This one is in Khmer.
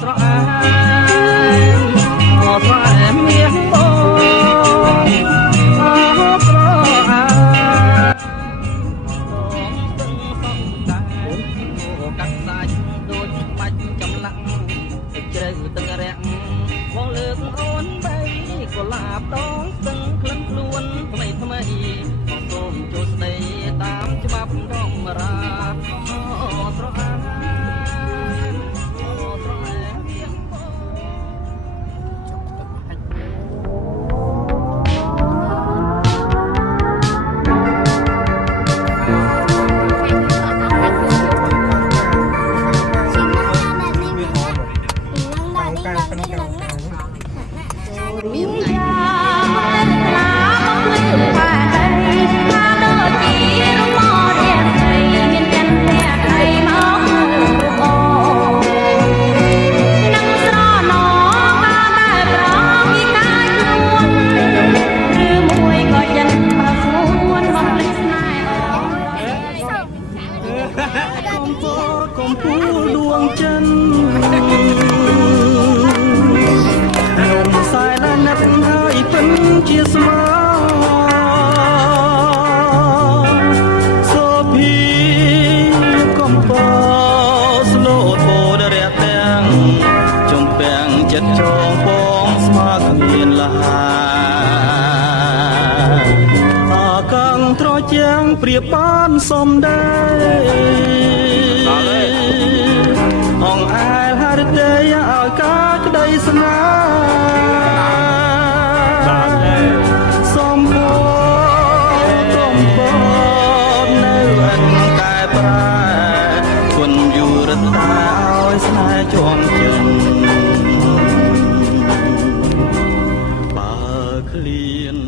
ស្រអាស្រែមាសបងស្រអាទឹកសំដាកាត់សាច់ដូចបាច់ចម្លាក់ទឹកជ្រៅទឹករាក់បងលើកអូនបីកុលាបដងស្ទឹងក្លិនខ្លួនថ្មីថ្មីបងសូមចូលស្ដីតាមច្បាប់ដងរាស្រអាកំពូលដួងចិននំសាយដល់ណាត់ហើយពិនជាស្មោសូភីកំពស្លូតបដរៈទាំងចំពាំងចិត្តចងពងស្មើគ្មានលហាកាំងត្រជាងព្រៀបបានសំដែរអងអែលហរិទេឲ្យការក្តីស្នេហ៍សំពកំពតនៅអនកែប្រែគុណយូរតាឲ្យស្នេហ៍ជាប់ចិនបើឃ្លាន